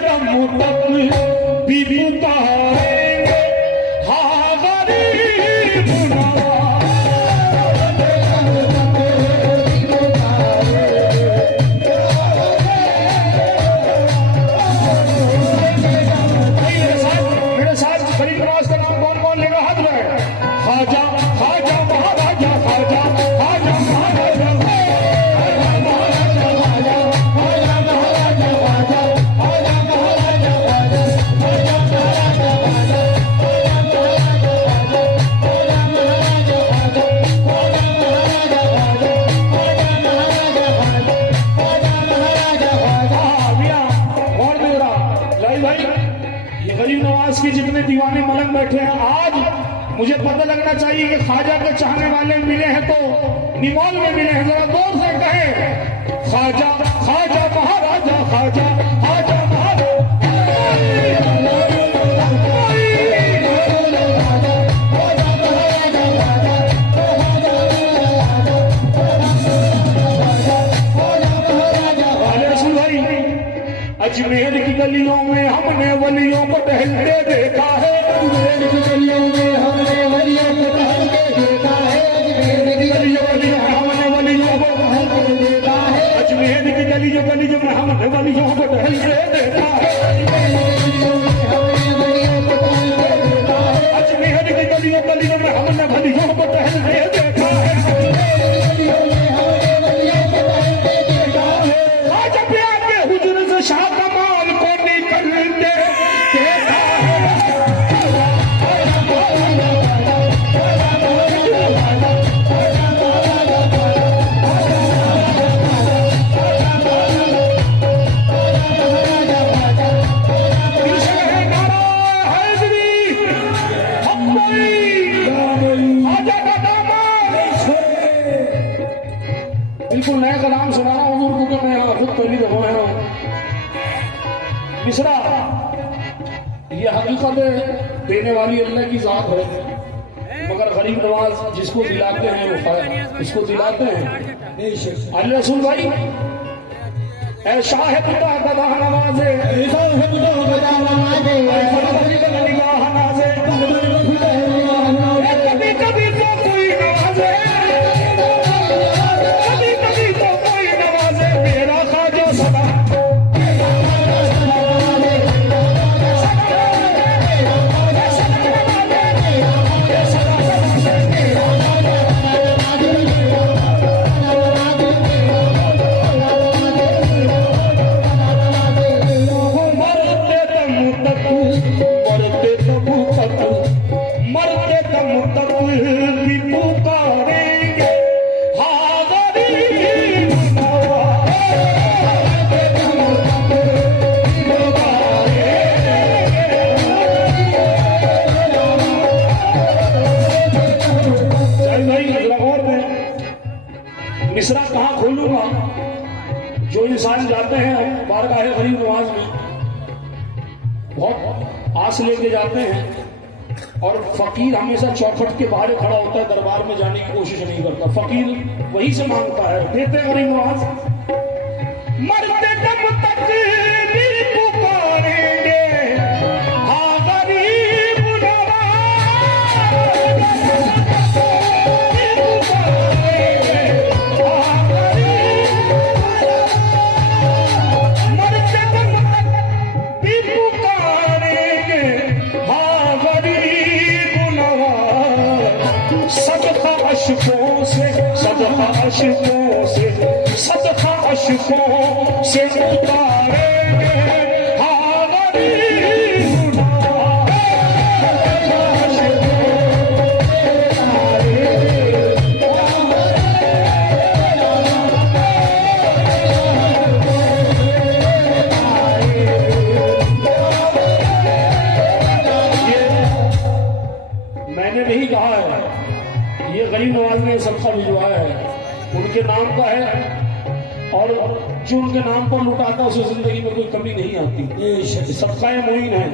दम तक भी पुकारेंगे हाँ गरीब नवाज। मेरे साथ गरीब नवाज का नाम कौन कौन लेगा हाथ में? ख्वाजा ख्वाजा महाराजा ख्वाजा ख्वाजा महाराजा गरीब नवाज के जितने दीवाने मलंग बैठे हैं, आज मुझे पता लगना चाहिए कि ख्वाजा के चाहने वाले मिले हैं तो निमोल में मिले हैं। जरा जोर से कहें ख्वाजा ख्वाजा महाराजा ख्वाजा ख्वाजा अजमेर की गलियों में हमने वलियों को टहलते देखा है। अजमेर की गलियों में हमने वलियों को टहलते देखा है। अजमेर की गलियों में हमने वलियों को टहलते देखा है। अजमेर की गलियों में हमने वलियों को टहलते देखा है। अजमेर की गलियों में हमने वलियों को टहलते देखा है। आज प्यार के हुजूर से शाह कमाल को निकलते देखा है। बिल्कुल नया कलाम सुना रहा हूँ क्योंकि मैं खुद पहली दफा आया हूँ। मिसरा ये हकीकत देने वाली अल्लाह की जात है, मगर गरीब नवाज जिसको दिलाते हैं वो उसको दिलाते हैं। अल्लाह रसूल भाई ऐ शाह खुदा गदा नवाज़े निगाह नाज़े कभी कभी तो कोई नवाज़े मिसरा कहाँ खोलूंगा। जो इंसान जाते हैं बारगाह गरीब नवाज में बहुत आस लेके जाते हैं और फकीर हमेशा चौखट के बाहर खड़ा होता है, दरबार में जाने की कोशिश नहीं करता। फकीर वही से मांगता है, देते गरीब नवाज। मरते दम तक भी पुकारेंगे हाँ गरीब सदका अशकों से उतारेंगे हाँ गरीब मैंने नहीं कहा है, ये गरीब नवाज ने सबका भिजवाया है, उनके नाम का है और जो उनके नाम पर लुटाता उसे जिंदगी में कोई कमी नहीं आती। ये सदका मुईन है।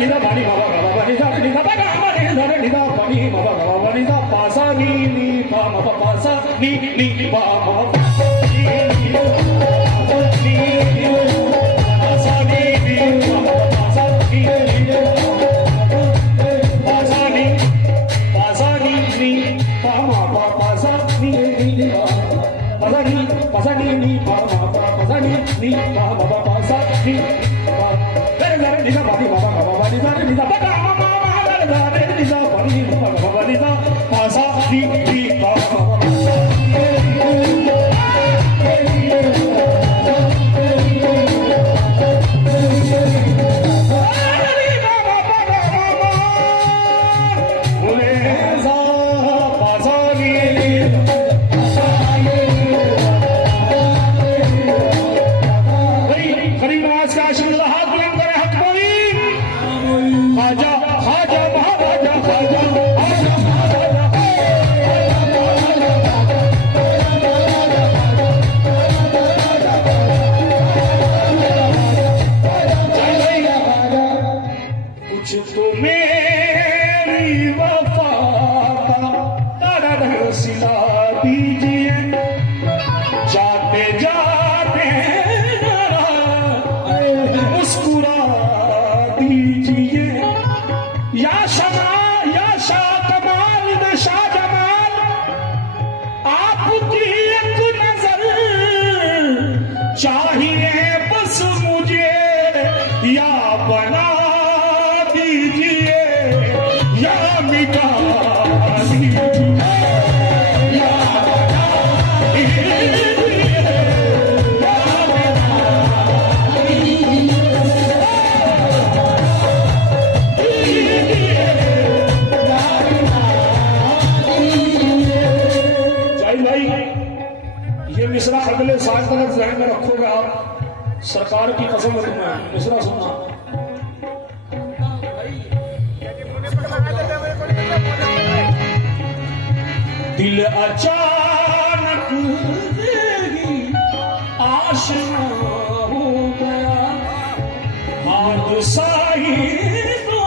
निधा पानी बाबा बाबा निधा निधा बाबा निधा निधा पानी बाबा बाबा निधा पासा नी नी पा पासा नी नी पा पसनी पसनी नी पा पसनी नी पा पसनी रे रे रे निजा बादी बाबा बाबा निजा निजा बाबा मामा रे रे निजा बादी बाबा निजा पासा नी नी पा चाहिए बस मुझे या बना दीजिए या मिटा दीजिए या बना दीजिए या मिटा दीजिए। जय भाई, ये मिसरा अगले साल तक ध्यान में रखोगे आप, सरकार की कसम है तुम्हें। मिसरा सुनना। दिल अचानक आशना हो गया, हादसा ही हो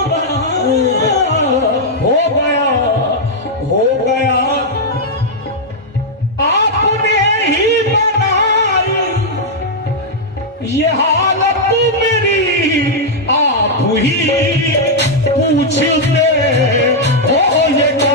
गया हो गया, ये हालत मेरी आप ही पूछते हो, ये क्या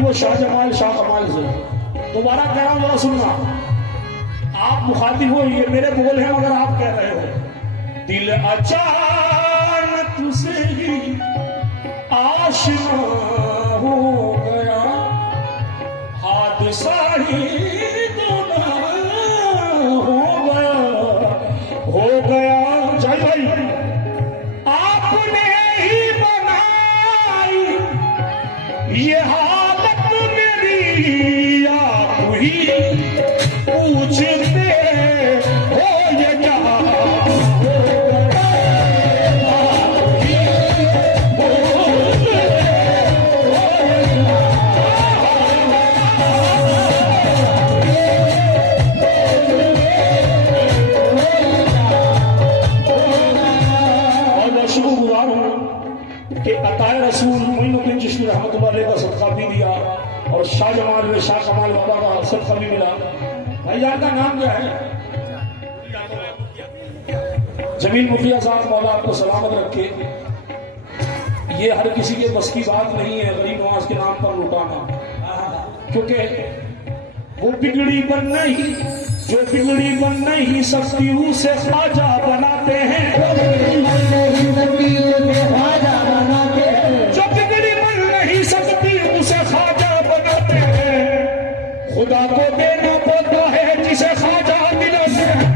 वो शाहजमाल शाह कमाल से दोबारा कह रहा हूं, जरा सुनना। आप मुखातिब हो, ये मेरे बोल हैं मगर आप कह रहे हो। दिल अचानक से ही आशना हो गया, हादसा ही हो गया। जय भाई, आपने ही बनाई ये पूछते हो, ये क्या और शुक्रगुजार हूं कि अताए रसूल मोइनुद्दीन चिश्ती रहमतुल्लाह अलैह का सदका भी दिया और शाहजमाल में शाह कमाल बाबा का सदका भी मिला। भाईजान का नाम क्या है? जमील मुखिया साहब, मौला आपको सलामत रखे। ये हर किसी के बस की बात नहीं है गरीब नवाज के नाम पर लुटाना, क्योंकि वो बिगड़ी बन नहीं, जो बिगड़ी बन नहीं सकती उसे ख्वाजा बनाते हैं, जो बिगड़ी बन नहीं सकती उसे ख्वाजा बनाते हैं। खुदा को देना पड़ता है जिसे ख्वाजा दिलाते हैं।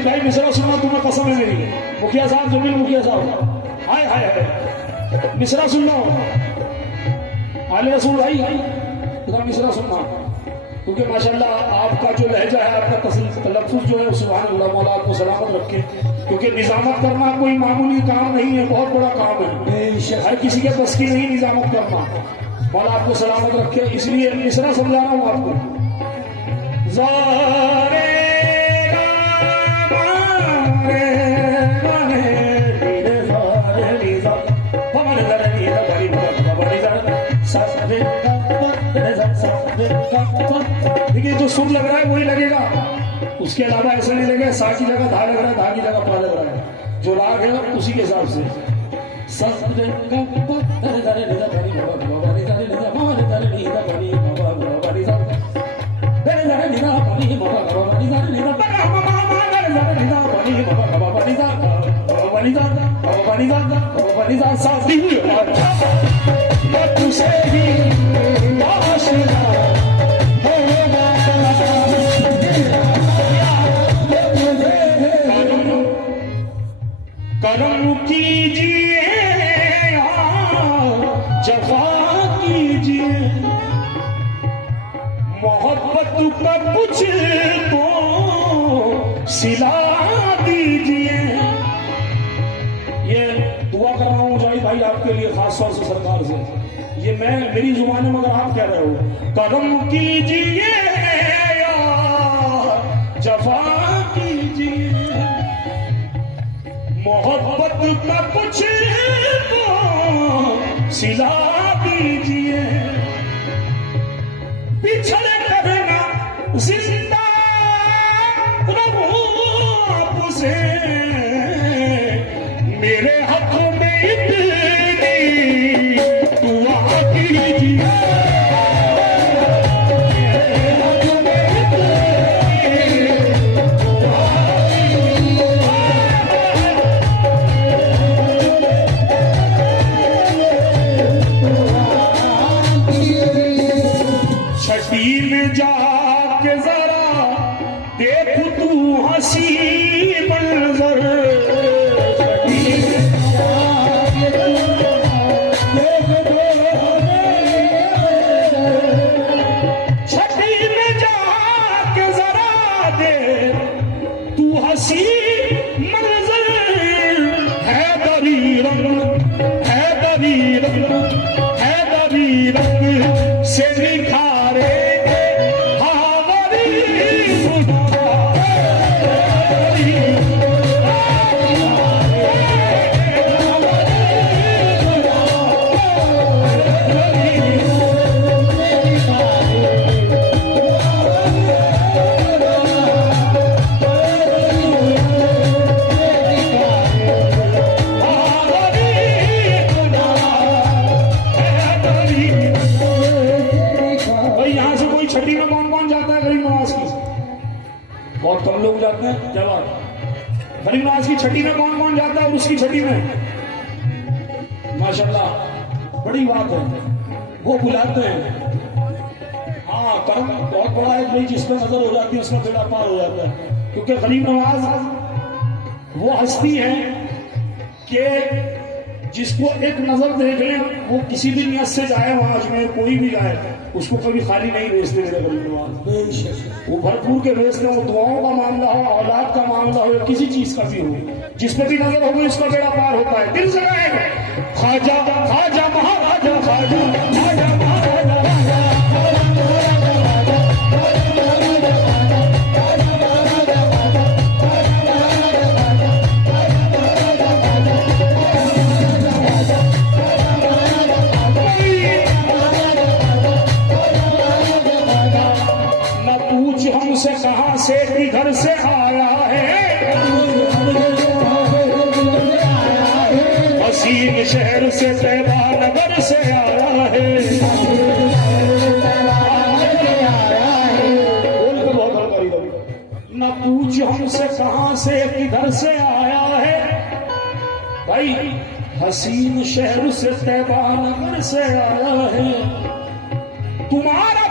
भाई मिसरा सुना, तुम्हें कसम है मेरी। मुखिया साहब, जमील मुखिया साहब, हाय हाय हाय, मिसरा सुन लो। आले रसूल भाई इतना मिसरा सुनना, क्योंकि माशाल्लाह आपका जो लहजा है, आपका तलफ्फुज़ जो है, सुभान अल्लाह, मौला आपको सलामत रखे। क्योंकि निजामत करना कोई मामूली काम नहीं है, बहुत बड़ा काम है, हर किसी के बस की नहीं निजामत करना। मौला आपको सलामत रखे, इसलिए मिसरा समझा रहा हूँ आपको। देखिए जो सुर लग रहा है वही लगेगा, उसके अलावा ऐसा नहीं लगेगा सा की जगह धा लग रहा है, धा की जगह पा लग रहा है, जो राग है उसी के हिसाब से। करम कीजिए जफा कीजिए, मोहब्बत का कुछ तो सिला दीजिए। ये दुआ कर रहा हूँ जाहिद भाई आपके लिए खास तौर से सरकार से, ये मैं मेरी जुबान में मगर आप कह रहे हो। करम कीजिए जफा कीजिए, मोहब्बत का कुछ तो सिला दीजिए। पिछड़ करना जिंदा रहूं आपसे, मेरे हक में इतनी दुआ कीजिए। में जाके जरा देख तू हंसी मंजर, छठी में जाके जरा दे तू हंसी मंजर। है दरी रंग, है दरी रंग, है दरी रंग से निखारे छठी में कौन कौन जाता है गरीब नवाज की? बहुत कम लोग जाते हैं। क्या बात, गरीब नवाज की छठी में कौन कौन जाता है? और उसकी छठी में माशाल्लाह बड़ी बात है, वो बुलाते हैं। हाँ, कर्म बहुत बड़ा है भाई, जिस पर नजर हो जाती है उसका बेड़ा पार हो जाता है। क्योंकि गरीब नवाज वो हस्ती है कि जिसको एक नजर देख ले, वो किसी भी नियत से जाए वहां अजमेर, कोई भी जाए, उसको कभी खाली नहीं भेजते मेरे गरीब नवाज। वो भरपूर के भेजते हैं। वो दुआओं का मामला हो, औलाद का मामला हो, या किसी चीज का भी हो, जिस पे भी नजर होगी उसका बेड़ा पार होता है। दिल से गाएंगे ख्वाजा ख्वाजा महाराजा, ख्वाजा ख्वाजा महाराजा, हमसे कहां से किधर से आया है, हसीन शहर से तैबा नगर से आया है। बोल के बहुत हल्का इधर, न पूछ हमसे कहां से किधर से आया है, भाई हसीन शहर से तैबा नगर से आया है। तुम्हारा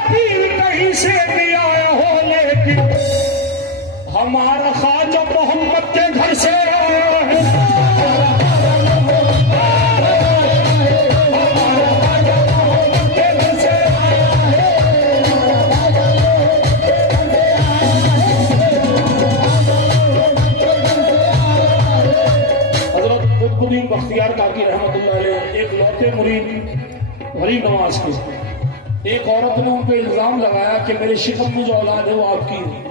पीर कहीं से भी आया हो, लेकिन हमारा ख्वाजा मोहम्मद के घर से आया है। हमारा ख्वाजा मोहम्मद नवाज के, एक औरत ने उन पर इल्जाम लगाया कि मेरे शिकम में जो औलाद है वो आपकी है।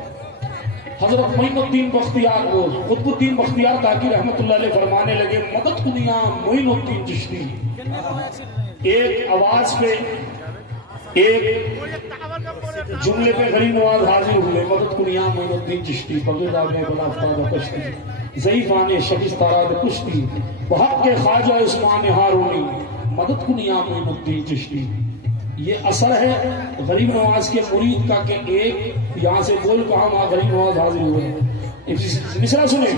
हजरत मोइनुद्दीन बख्तियार को कुतुबुद्दीन बख्तियार ताकी रहमतुल्लाह अलैह फरमाने लगे, मदद कुनिया मोइनुद्दीन चिश्ती। एक आवाज पे, एक जुमले पे गरीब नवाज हाजिर हुए, मदद कुनिया मोइनुद्दीन चिश्ती, पगेदार में बला अफ्ताब कश्ती, ज़ईफ़ाने शबिस्तारा कुश्ती, बहक के ख्वाजा उस्मान हारूनी, मदद कुनिया मोइनुद्दीन चिश्ती। ये असर है गरीब नवाज के मुरीद का कि एक यहां से बोल कहा वहां गरीब नवाज हाजिर हुए। मिसरा सुने,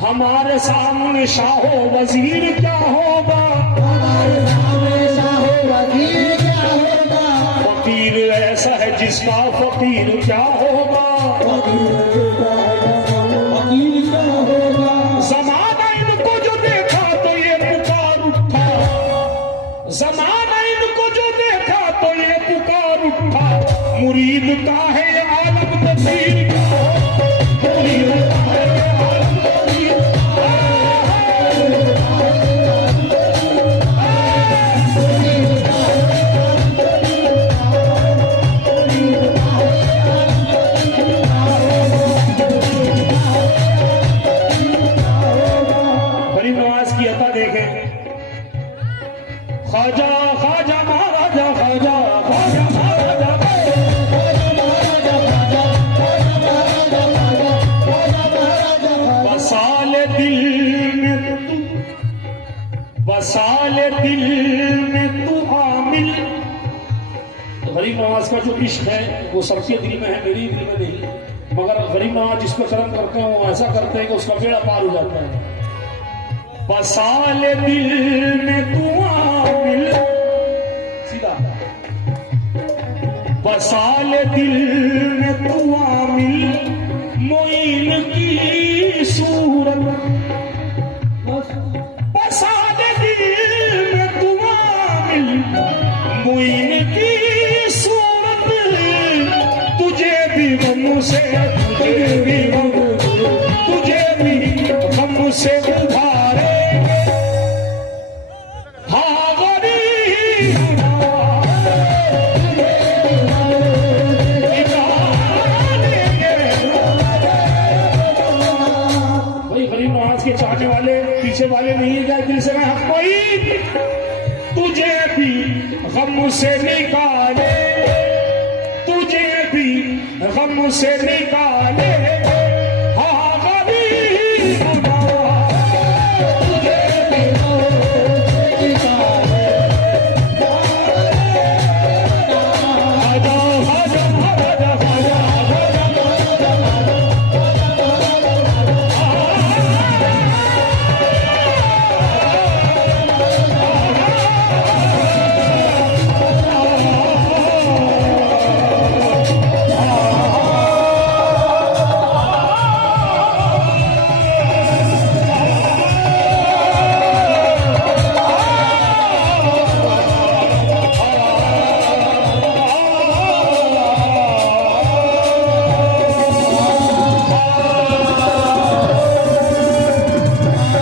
हमारे सामने शाहो वजीर क्या होगा, हमारे सामने शाहो वजीर क्या होगा, फकीर ऐसा है जिसका फकीर क्या होगा, फकीर क्या होगा। जमाना इनको जो देखा तो ये पुकार उठा, जमाना इनको जो देखा तो ये पुकार उठा, मुरीद का है आलम नसीर का, मुरीद का है आलम नसीर का, गरीब नवाज की अता देखें, ख्वाजा ख्वाजा महाराजा ख्वाजा ख्वाजा महाराजा बसाले दिल में तू, बसाले दिल में तू आमिल। गरीब नवाज का जो इश्क है वो सबके दिल में है, मेरी दिल में नहीं, मगर गरीब नवाज जिस पर कर्म करते हैं वो ऐसा करते हैं कि उसका बेड़ा पार हो जाता है। बसाले दिल में तू आमिल, सीधा, बसाले दिल में तू आमिल, मोइन की सूरत, बसाले दिल में तू आमिल, मोइन की सूरत, तुझे भी गम से, तुझे भी गम, तुझे भी गम से उभारे। के चाहने वाले पीछे वाले नहीं है, जाए दिल से मैं कोई, तुझे भी गम से निकाले, तुझे भी गम से निकाले।